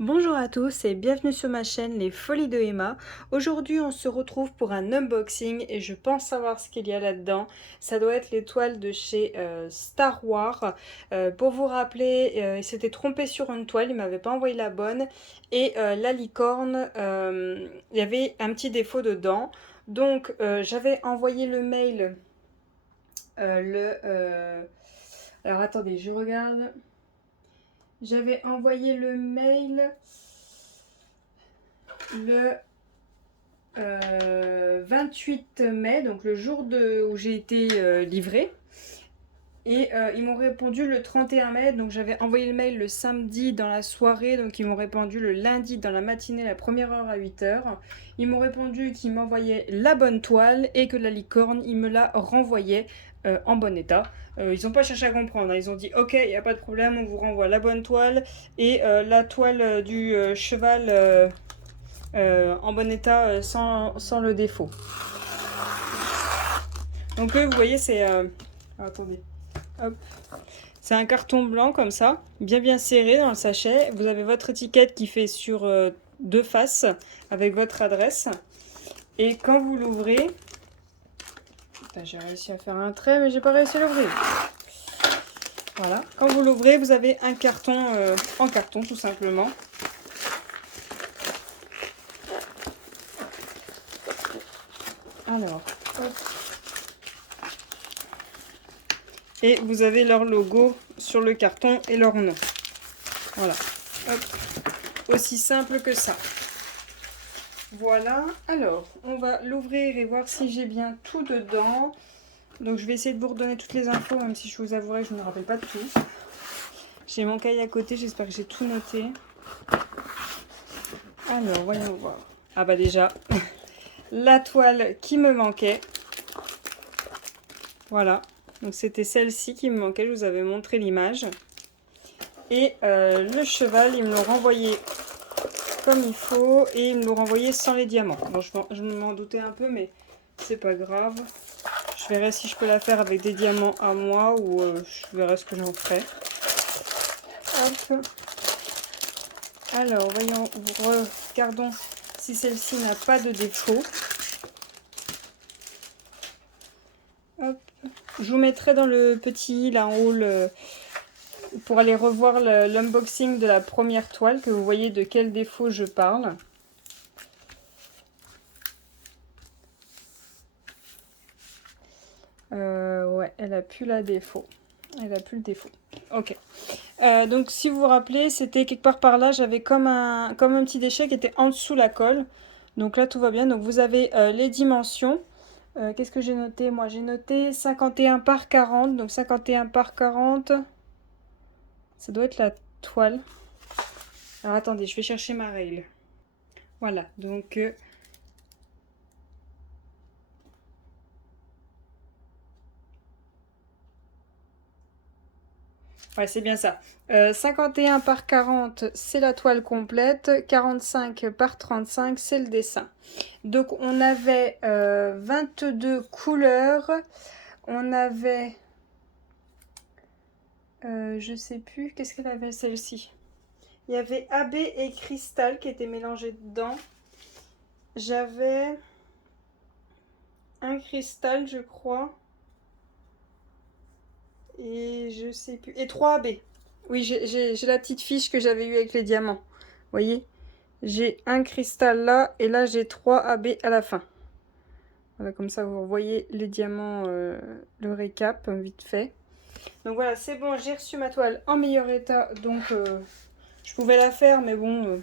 Bonjour à tous et bienvenue sur ma chaîne Les Folies de Emma. Aujourd'hui on se retrouve pour un unboxing et je pense savoir ce qu'il y a là-dedans. Ça doit être les toiles de chez Star Wars. Pour vous rappeler, il s'était trompé sur une toile, il m'avait pas envoyé la bonne. Et la licorne, il y avait un petit défaut dedans. Donc j'avais envoyé le mail, euh, le... euh, alors attendez, je regarde. J'avais envoyé le mail le 28 mai, donc le jour où j'ai été livrée. Et ils m'ont répondu le 31 mai, donc j'avais envoyé le mail le samedi dans la soirée, donc ils m'ont répondu le lundi dans la matinée, la première heure à 8 h. Ils m'ont répondu qu'ils m'envoyaient la bonne toile et que la licorne, ils me la renvoyaient en bon état. Ils n'ont pas cherché à comprendre, hein. Ils ont dit ok, il n'y a pas de problème, on vous renvoie la bonne toile et la toile du cheval en bon état sans le défaut. Donc vous voyez, c'est... attendez. Hop. C'est un carton blanc comme ça, bien serré dans le sachet. Vous avez votre étiquette qui fait sur deux faces avec votre adresse. Et quand vous l'ouvrez... J'ai réussi à faire un trait, mais j'ai pas réussi à l'ouvrir. Voilà. Quand vous l'ouvrez, vous avez un carton en carton, tout simplement. Alors, hop. Et vous avez leur logo sur le carton et leur nom. Voilà. Hop. Aussi simple que ça. Voilà. Alors, on va l'ouvrir et voir si j'ai bien tout dedans. Donc, je vais essayer de vous redonner toutes les infos, même si je vous avouerai que je ne me rappelle pas de tout. J'ai mon cahier à côté, j'espère que j'ai tout noté. Alors, voyons voir. Ah bah déjà, la toile qui me manquait. Voilà. Donc, c'était celle-ci qui me manquait, je vous avais montré l'image. Et le cheval, ils me l'ont renvoyé comme il faut et ils me l'ont renvoyé sans les diamants. Bon, je m'en doutais un peu, mais c'est pas grave. Je verrai si je peux la faire avec des diamants à moi ou je verrai ce que j'en ferai. Hop. Alors, voyons, regardons si celle-ci n'a pas de défaut. Hop. Je vous mettrai dans le petit là en haut pour aller revoir l'unboxing de la première toile, que vous voyez de quel défaut je parle. Ouais, elle a plus la défaut. Elle a plus le défaut. Ok. Donc si vous vous rappelez, c'était quelque part par là, j'avais comme un petit déchet qui était en dessous la colle. Donc là tout va bien. Donc vous avez les dimensions. Qu'est-ce que j'ai noté? Moi j'ai noté 51 par 40. Donc 51 par 40, ça doit être la toile. Alors attendez, je vais chercher ma règle. Voilà, donc ouais, c'est bien ça. 51 par 40, c'est la toile complète. 45 par 35, c'est le dessin. Donc, on avait 22 couleurs. On avait... je sais plus, qu'est-ce qu'elle avait celle-ci? Il y avait AB et cristal qui étaient mélangés dedans. J'avais un cristal, je crois. Et je sais plus. Et 3 AB. Oui, j'ai la petite fiche que j'avais eue avec les diamants. Vous voyez? J'ai un cristal là et là j'ai 3 AB à la fin. Voilà, comme ça vous voyez les diamants, le récap vite fait. Donc voilà, c'est bon, j'ai reçu ma toile en meilleur état, donc je pouvais la faire, mais bon,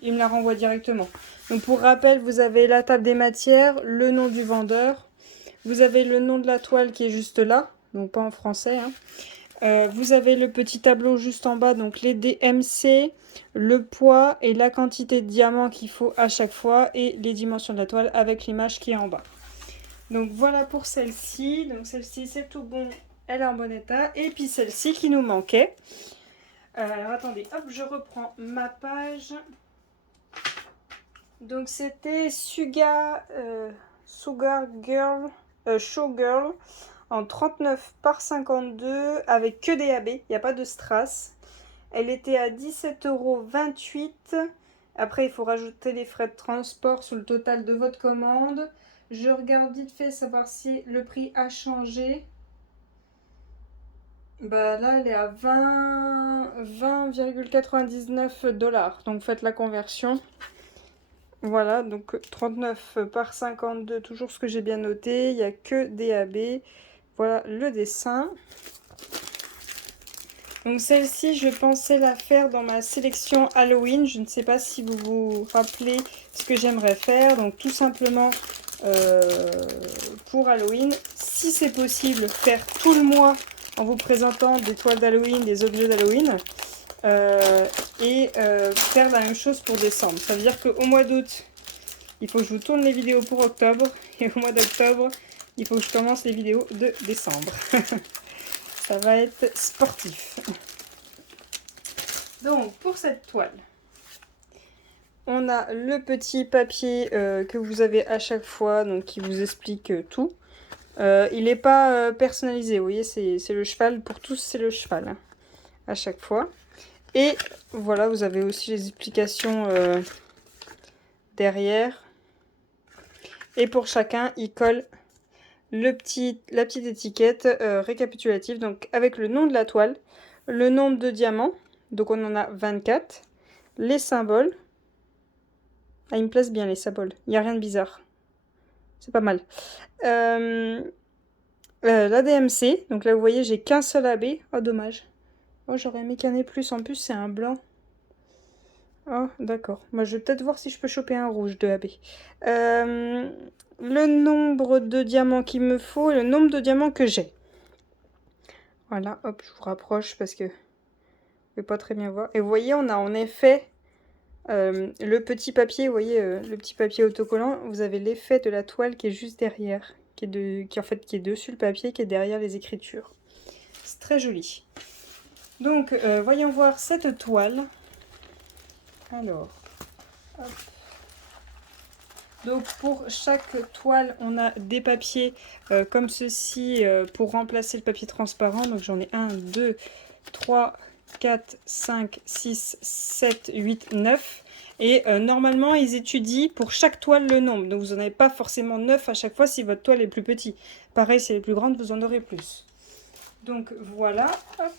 il me la renvoie directement. Donc pour rappel, vous avez la table des matières, le nom du vendeur, vous avez le nom de la toile qui est juste là, donc pas en français, hein. Vous avez le petit tableau juste en bas, donc les DMC, le poids et la quantité de diamants qu'il faut à chaque fois et les dimensions de la toile avec l'image qui est en bas. Donc voilà pour celle-ci. Donc celle-ci c'est tout bon, elle est en bon état. Et puis celle-ci qui nous manquait. Alors attendez, hop, je reprends ma page. Donc c'était Sugar Girl, Showgirl en 39 par 52 avec que des AB, il n'y a pas de strass. Elle était à 17,28 €. Après, il faut rajouter les frais de transport sur le total de votre commande. Je regarde vite fait savoir si le prix a changé. Bah là, elle est à 20,99 $. Donc faites la conversion. Voilà, donc 39 par 52, toujours ce que j'ai bien noté. Il n'y a que DAB. Voilà le dessin. Donc celle-ci, je pensais la faire dans ma sélection Halloween. Je ne sais pas si vous vous rappelez ce que j'aimerais faire. Donc tout simplement pour Halloween, si c'est possible, faire tout le mois en vous présentant des toiles d'Halloween, des objets d'Halloween. Faire la même chose pour décembre. Ça veut dire qu'au mois d'août, il faut que je vous tourne les vidéos pour octobre. Et au mois d'octobre, il faut que je commence les vidéos de décembre. Ça va être sportif. Donc, pour cette toile, on a le petit papier que vous avez à chaque fois, donc qui vous explique tout. Il n'est pas personnalisé, vous voyez, c'est le cheval. Pour tous, c'est le cheval, hein, à chaque fois. Et voilà, vous avez aussi les explications derrière. Et pour chacun, il colle la petite étiquette récapitulative, donc avec le nom de la toile, le nombre de diamants, donc on en a 24, les symboles. Ah, ils me plaisent bien les symboles, il n'y a rien de bizarre. C'est pas mal. L'ADMC, donc là vous voyez, j'ai qu'un seul AB. Oh, dommage. Oh, j'aurais aimé qu'il y en ait plus. En plus, c'est un blanc. Oh, d'accord. Moi, je vais peut-être voir si je peux choper un rouge de AB. Le nombre de diamants qu'il me faut et le nombre de diamants que j'ai. Voilà, hop, je vous rapproche parce que vous ne pouvez pas très bien voir. Et vous voyez, on a en effet le petit papier, vous voyez, le petit papier autocollant. Vous avez l'effet de la toile qui est juste derrière, qui est dessus le papier, qui est derrière les écritures. C'est très joli. Donc, voyons voir cette toile. Alors, hop. Donc pour chaque toile, on a des papiers comme ceci pour remplacer le papier transparent. Donc j'en ai 1, 2, 3, 4, 5, 6, 7, 8, 9. Et normalement, ils étudient pour chaque toile le nombre. Donc vous n'en avez pas forcément 9 à chaque fois si votre toile est plus petite. Pareil, si elle est plus grande, vous en aurez plus. Donc voilà, hop.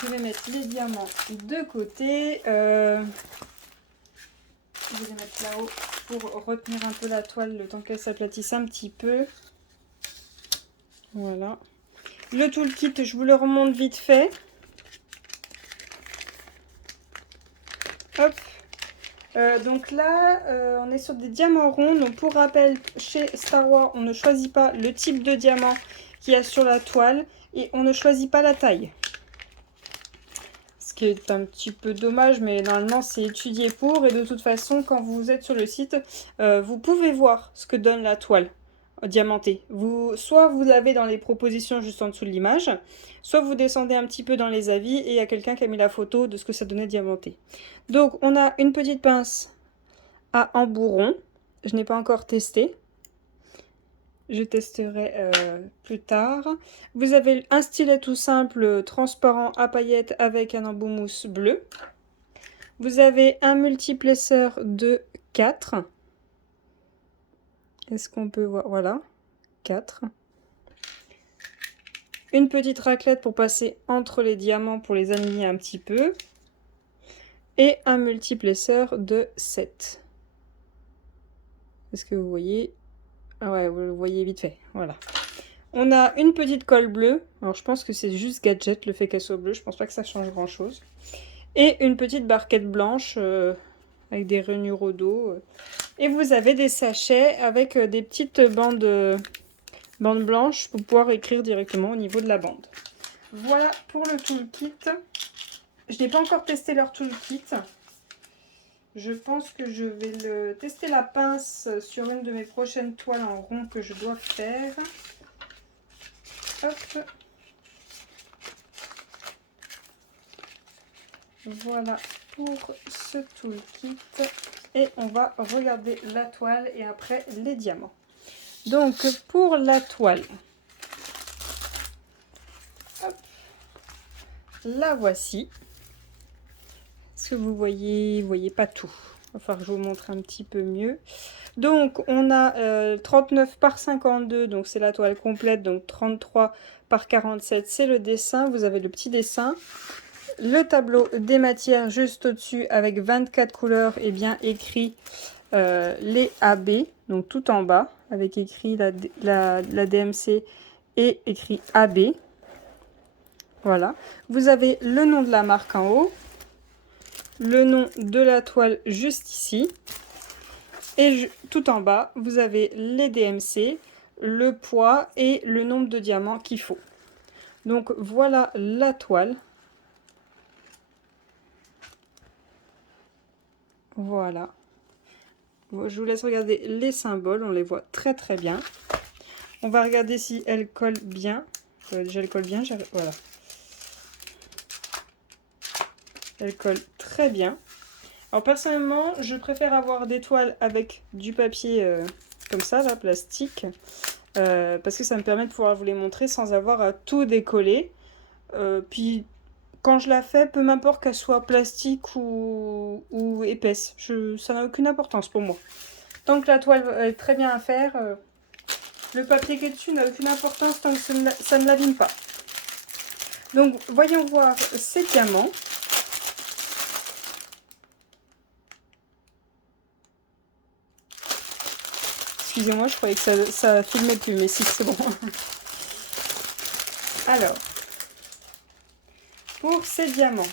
Je vais mettre les diamants de côté. Je vais les mettre là-haut pour retenir un peu la toile le temps qu'elle s'aplatisse un petit peu. Voilà. Le toolkit, je vous le remonte vite fait. Hop. Donc là, on est sur des diamants ronds. Donc pour rappel, chez Star Wars, on ne choisit pas le type de diamant qu'il y a sur la toile et on ne choisit pas la taille. Ce qui est un petit peu dommage, mais normalement c'est étudié pour. Et de toute façon, quand vous êtes sur le site, vous pouvez voir ce que donne la toile diamantée. Soit vous l'avez dans les propositions juste en dessous de l'image, soit vous descendez un petit peu dans les avis et il y a quelqu'un qui a mis la photo de ce que ça donnait diamanté. Donc on a une petite pince à embouron. Je n'ai pas encore testé. Je testerai plus tard. Vous avez un stylet tout simple, transparent à paillettes avec un embout mousse bleu. Vous avez un multiplesseur de 4. Est-ce qu'on peut voir? Voilà, 4. Une petite raclette pour passer entre les diamants pour les aligner un petit peu. Et un multiplesseur de 7. Est-ce que vous voyez? Ah ouais, vous le voyez vite fait, voilà. On a une petite colle bleue. Alors je pense que c'est juste gadget le fait qu'elle soit bleue. Je pense pas que ça change grand chose. Et une petite barquette blanche avec des rainures au dos. Et vous avez des sachets avec des petites bandes blanches pour pouvoir écrire directement au niveau de la bande. Voilà pour le toolkit. Je n'ai pas encore testé leur toolkit. Je pense que je vais tester la pince sur une de mes prochaines toiles en rond que je dois faire. Hop. Voilà pour ce toolkit. Et on va regarder la toile et après les diamants. Donc pour la toile. Hop. la voici. Est-ce que vous voyez pas tout? Il va falloir que je vous montre un petit peu mieux. Donc, on a 39 par 52, donc c'est la toile complète. Donc, 33 par 47, c'est le dessin. Vous avez le petit dessin. Le tableau des matières juste au-dessus avec 24 couleurs et bien écrit les AB. Donc, tout en bas avec écrit la DMC et écrit AB. Voilà. Vous avez le nom de la marque en haut. Le nom de la toile juste ici. Et tout en bas, vous avez les DMC, le poids et le nombre de diamants qu'il faut. Donc voilà la toile. Voilà. Je vous laisse regarder les symboles, on les voit très très bien. On va regarder si elle colle bien. Déjà elle colle bien, voilà. Elle colle très bien. Alors personnellement, je préfère avoir des toiles avec du papier comme ça, là, plastique. Parce que ça me permet de pouvoir vous les montrer sans avoir à tout décoller. Puis quand je la fais, peu m'importe qu'elle soit plastique ou épaisse. Ça n'a aucune importance pour moi. Tant que la toile est très bien à faire, le papier qui est dessus n'a aucune importance tant que ça ne l'abîme pas. Donc voyons voir ces diamants. Excusez-moi, je croyais que ça filmait plus, mais si, c'est bon. Alors, pour ces diamants,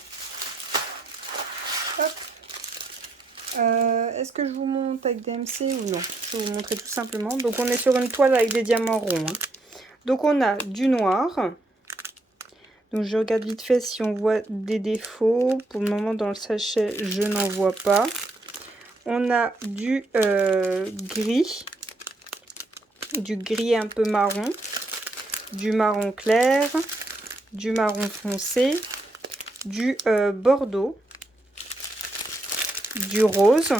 est-ce que je vous montre avec des MC ou non? Je vais vous montrer tout simplement. Donc, on est sur une toile avec des diamants ronds. Hein. Donc, on a du noir. Donc, je regarde vite fait si on voit des défauts. Pour le moment, dans le sachet, je n'en vois pas. On a du gris. Du gris un peu marron. Du marron clair. Du marron foncé. Du bordeaux. Du rose.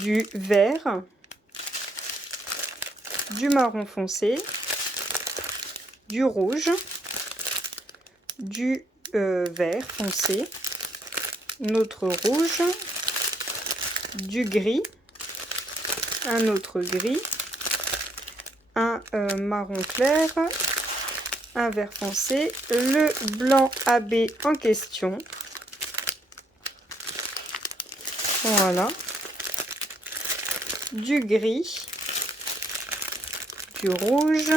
Du vert. Du marron foncé. Du rouge. Du vert foncé. Notre rouge. Du gris. Un autre gris. Un marron clair. Un vert foncé. Le blanc AB en question. Voilà. Du gris. Du rouge.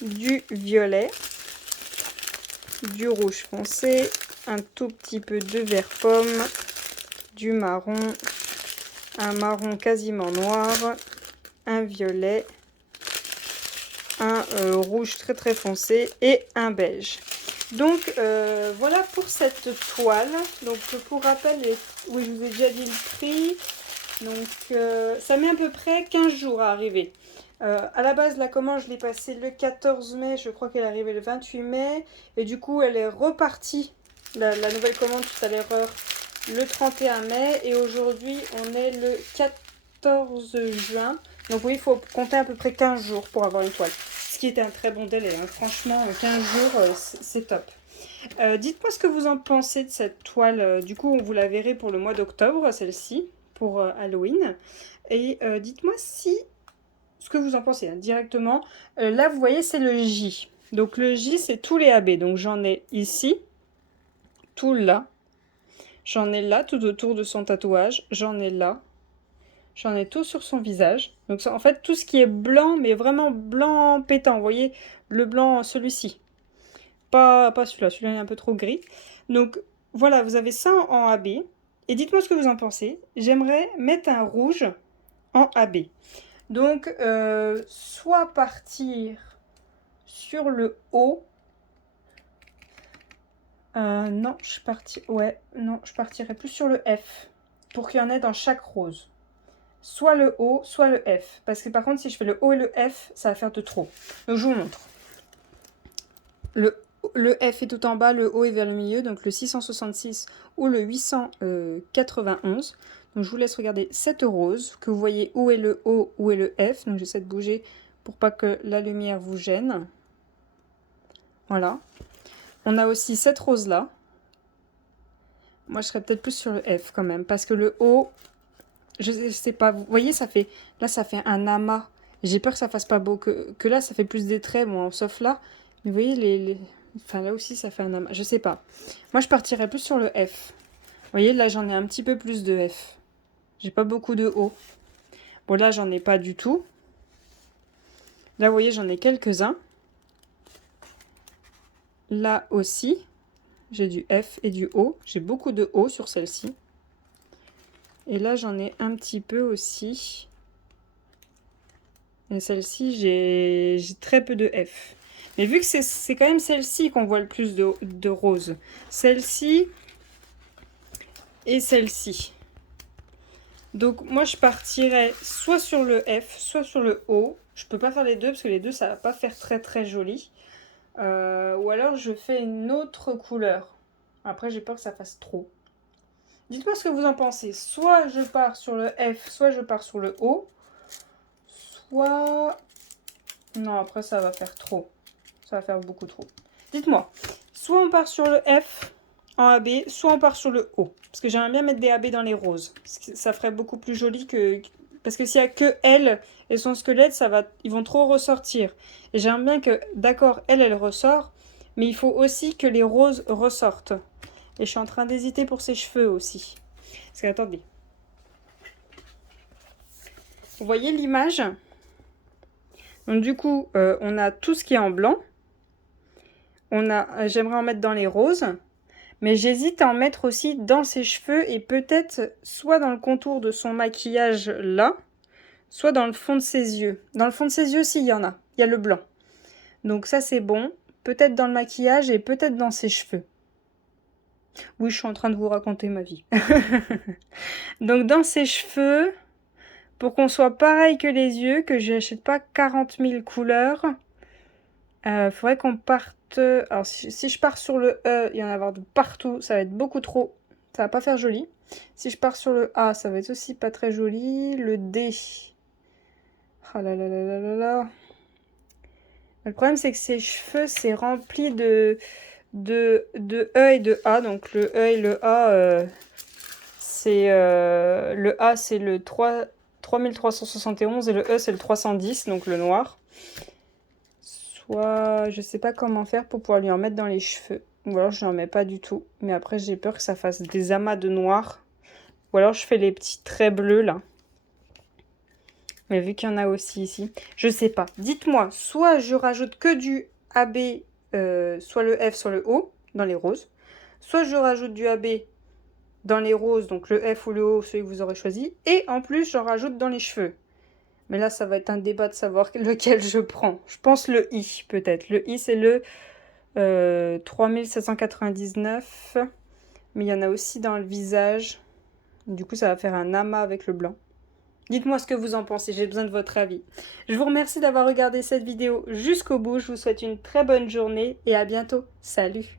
Du violet. Du rouge foncé. Un tout petit peu de vert pomme. Du marron. Un marron quasiment noir. Un violet. Un rouge très très foncé. Et un beige. Donc voilà pour cette toile. Donc pour rappel, oui, je vous ai déjà dit le prix. Donc ça met à peu près 15 jours à arriver. À la base, la commande, je l'ai passée le 14 mai. Je crois qu'elle est arrivée le 28 mai. Et du coup, elle est repartie. La nouvelle commande, tout à l'erreur, le 31 mai. Et aujourd'hui, on est le 14 juin. Donc oui, il faut compter à peu près 15 jours pour avoir une toile. Ce qui était un très bon délai. Hein. Franchement, 15 jours, c'est top. Dites-moi ce que vous en pensez de cette toile. Du coup, vous la verrez pour le mois d'octobre, celle-ci, pour Halloween. Et dites-moi ce que vous en pensez hein, directement. Là, vous voyez, c'est le J. Donc, le J, c'est tous les AB. Donc, j'en ai ici, tout là. J'en ai là, tout autour de son tatouage. J'en ai là. J'en ai tout sur son visage. Donc, en fait, tout ce qui est blanc, mais vraiment blanc pétant. Vous voyez, le blanc, celui-ci. Pas celui-là, celui-là est un peu trop gris. Donc, voilà, vous avez ça en AB. Et dites-moi ce que vous en pensez. J'aimerais mettre un rouge en AB. Donc, soit partir sur le haut. Non, je partirais plus sur le F. Pour qu'il y en ait dans chaque rose. Soit le O, soit le F. Parce que par contre, si je fais le O et le F, ça va faire de trop. Donc, je vous montre. Le F est tout en bas, le O est vers le milieu, donc le 666 ou le 891. Donc, je vous laisse regarder cette rose, que vous voyez où est le O, où est le F. Donc, j'essaie de bouger pour pas que la lumière vous gêne. Voilà. On a aussi cette rose-là. Moi, je serais peut-être plus sur le F quand même, parce que le O, je sais pas. Vous voyez, ça fait là, ça fait un amas. J'ai peur que ça fasse pas beau, que là, ça fait plus des traits, bon, sauf là. Mais vous voyez, enfin, là aussi, ça fait un amas. Je sais pas. Moi, je partirais plus sur le F. Vous voyez, là, j'en ai un petit peu plus de F. J'ai pas beaucoup de O. Bon, là, j'en ai pas du tout. Là, vous voyez, j'en ai quelques-uns. Là aussi, j'ai du F et du O. J'ai beaucoup de O sur celle-ci. Et là, j'en ai un petit peu aussi. Et celle-ci, j'ai très peu de F. Mais vu que c'est quand même celle-ci qu'on voit le plus de rose. Celle-ci et celle-ci. Donc, moi, je partirais soit sur le F, soit sur le O. Je peux pas faire les deux, parce que les deux, ça va pas faire très très joli. Ou alors, je fais une autre couleur. Après, j'ai peur que ça fasse trop. Dites-moi ce que vous en pensez. Soit je pars sur le F, soit je pars sur le O. Soit... Non, après, ça va faire trop. Ça va faire beaucoup trop. Dites-moi. Soit on part sur le F en AB, soit on part sur le O. Parce que j'aimerais bien mettre des AB dans les roses. Ça ferait beaucoup plus joli que... Parce que s'il n'y a que elle et son squelette, ils vont trop ressortir. Et j'aimerais bien que, d'accord, elle ressort, mais il faut aussi que les roses ressortent. Et je suis en train d'hésiter pour ses cheveux aussi. Parce que, attendez. Vous voyez l'image? Donc du coup, on a tout ce qui est en blanc. J'aimerais en mettre dans les roses. Mais j'hésite à en mettre aussi dans ses cheveux et peut-être soit dans le contour de son maquillage là, soit dans le fond de ses yeux. Dans le fond de ses yeux, si, il y en a. Il y a le blanc. Donc ça, c'est bon. Peut-être dans le maquillage et peut-être dans ses cheveux. Oui, je suis en train de vous raconter ma vie. Donc dans ses cheveux, pour qu'on soit pareil que les yeux, que je n'achète pas 40 000 couleurs, faudrait qu'on parte... Alors si je pars sur le E, il y en a avoir de partout, ça va être beaucoup trop. Ça va pas faire joli. Si je pars sur le A, ça va être aussi pas très joli. Le D... Ah là là là là là là. Le problème, c'est que ses cheveux, c'est rempli de E et de A. Donc le E et le A, c'est le A, c'est le 3371 et le E, c'est le 310, donc le noir. Soit, je sais pas comment faire pour pouvoir lui en mettre dans les cheveux. Ou alors je n'en mets pas du tout. Mais après, j'ai peur que ça fasse des amas de noir. Ou alors je fais les petits traits bleus là. Mais vu qu'il y en a aussi ici, je sais pas. Dites-moi, soit je rajoute que du AB, soit le F, soit le O, dans les roses. Soit je rajoute du AB dans les roses, donc le F ou le O, celui que vous aurez choisi. Et en plus, j'en rajoute dans les cheveux. Mais là, ça va être un débat de savoir lequel je prends. Je pense le I, peut-être. Le I, c'est le 3799. Mais il y en a aussi dans le visage. Du coup, ça va faire un amas avec le blanc. Dites-moi ce que vous en pensez, j'ai besoin de votre avis. Je vous remercie d'avoir regardé cette vidéo jusqu'au bout. Je vous souhaite une très bonne journée et à bientôt. Salut!